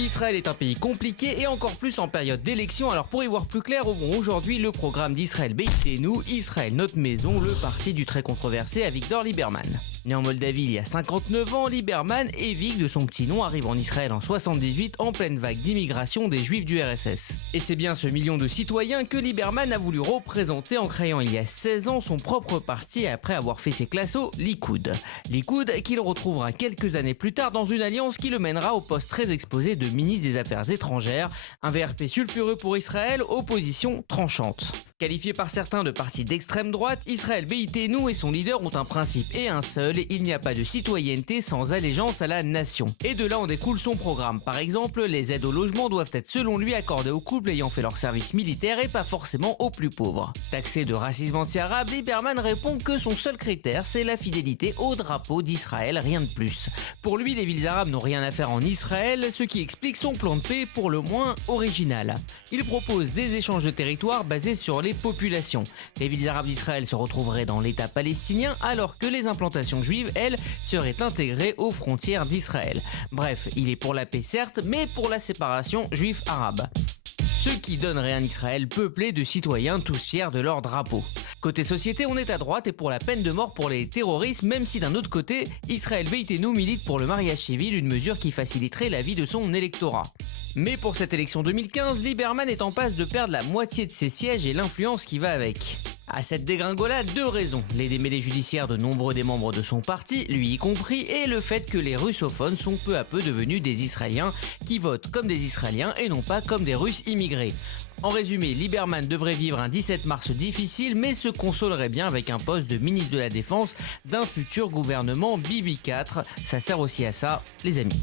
Israël est un pays compliqué et encore plus en période d'élection, alors pour y voir plus clair, ouvrons aujourd'hui le programme d'Israël Beitenu, Israël notre maison, le parti du très controversé Avigdor Lieberman. Né en Moldavie il y a 59 ans, Lieberman, évêque de son petit nom, arrive en Israël en 78 en pleine vague d'immigration des Juifs du RSS. Et c'est bien ce million de citoyens que Lieberman a voulu représenter en créant il y a 16 ans son propre parti après avoir fait ses classes au Likoud. Likoud qu'il retrouvera quelques années plus tard dans une alliance qui le mènera au poste très exposé de ministre des Affaires étrangères, un VRP sulfureux pour Israël, opposition tranchante. Qualifié par certains de parti d'extrême droite, Israël Beitenu et son leader ont un principe et un seul, il n'y a pas de citoyenneté sans allégeance à la nation. Et de là en découle son programme. Par exemple, les aides au logement doivent être selon lui accordées aux couples ayant fait leur service militaire et pas forcément aux plus pauvres. Taxé de racisme anti-arabe, Lieberman répond que son seul critère, c'est la fidélité au drapeau d'Israël, rien de plus. Pour lui, les villes arabes n'ont rien à faire en Israël, ce qui explique son plan de paix pour le moins original. Il propose des échanges de territoires basés sur les populations. Les villes arabes d'Israël se retrouveraient dans l'État palestinien alors que les implantations juives, elles, seraient intégrées aux frontières d'Israël. Bref, il est pour la paix certes, mais pour la séparation juif-arabe. Ce qui donnerait un Israël peuplé de citoyens tous fiers de leur drapeau. Côté société, on est à droite et pour la peine de mort pour les terroristes, même si d'un autre côté, Israël Beitenu milite pour le mariage civil, une mesure qui faciliterait la vie de son électorat. Mais pour cette élection 2015, Lieberman est en passe de perdre la moitié de ses sièges et l'influence qui va avec. À cette dégringolade, deux raisons. Les démêlés judiciaires de nombreux des membres de son parti, lui y compris, et le fait que les russophones sont peu à peu devenus des Israéliens qui votent comme des Israéliens et non pas comme des Russes immigrés. En résumé, Lieberman devrait vivre un 17 mars difficile, mais se consolerait bien avec un poste de ministre de la Défense d'un futur gouvernement Bibi 4. Ça sert aussi à ça, les amis.